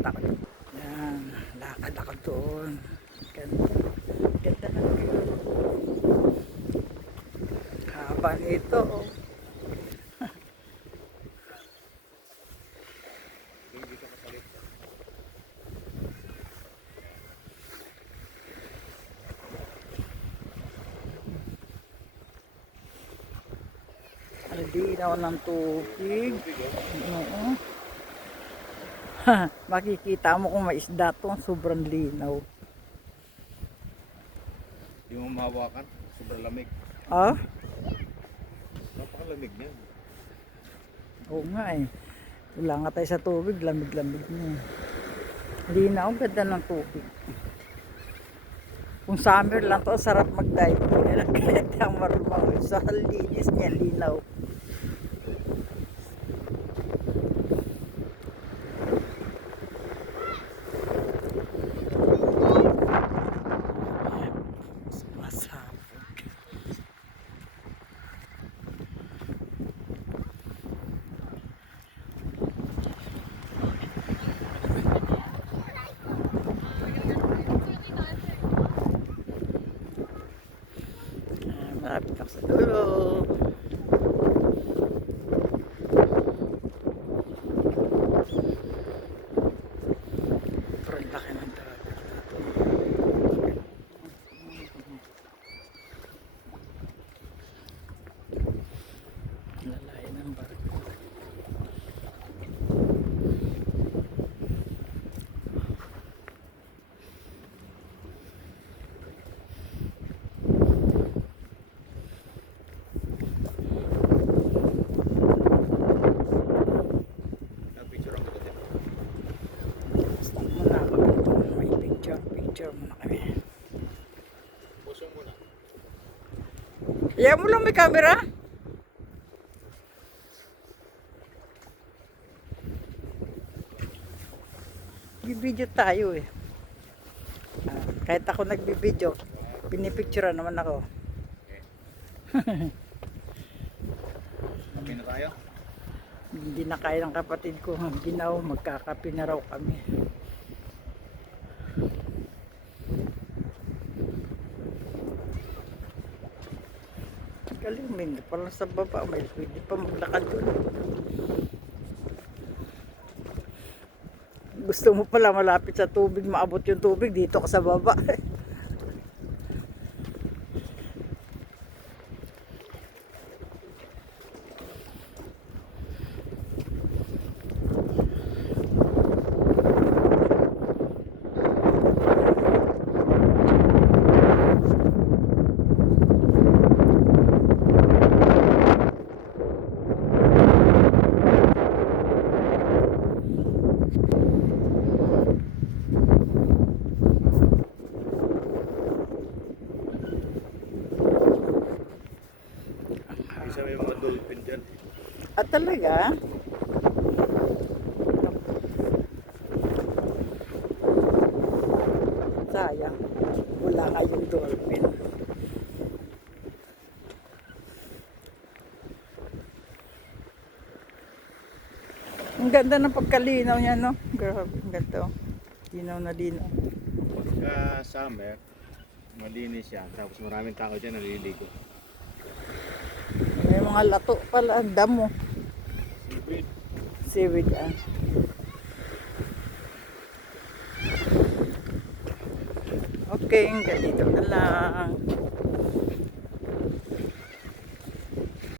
Punta ko. Yan, lakad ako doon. Ganda. Ganda na view. Haba nito. Oh. Linaw ng tubig. Oo. Makikita mo kung may isda to, sobrang linaw. Hindi mo mahawakan, sobrang lamig. Ah? Napakalamig niyan. Oo nga eh. Wala nga tayo sa tubig, lamig-lamig niya. Linaw, ganda ng tubig. Kung summer lang to, sarap mag-dive. Kaya ang marumang sa linis niya, linaw. Malapit ako sa dulo. Pero ang laki ng dagat. Lalayo ng barko. Picture muna kami. Puso muna. Kaya mo lang may camera? Bibidyo tayo eh. Kahit ako nagbibidyo, pinipicture naman ako. Okay na tayo? Hindi na kaya ng kapatid ko. Ginaw, magkakape na raw kami. Galing, may pala sa baba, may pwede pa maglakad doon. Gusto mo pala malapit sa tubig, maabot yung tubig, dito ka sa baba. Isa may mga dolphin dyan. At talaga? Sayang. Wala nga yung dolphin. Ang ganda ng pagkalinaw niya, no? Grabe, ang ganda. Linaw na linaw. Pagka summer, malinis yan. Tapos maraming tao dyan naliligo. May mga lato pala, damo. Seaweed. Seaweed, ah. Okay, ganito na lang.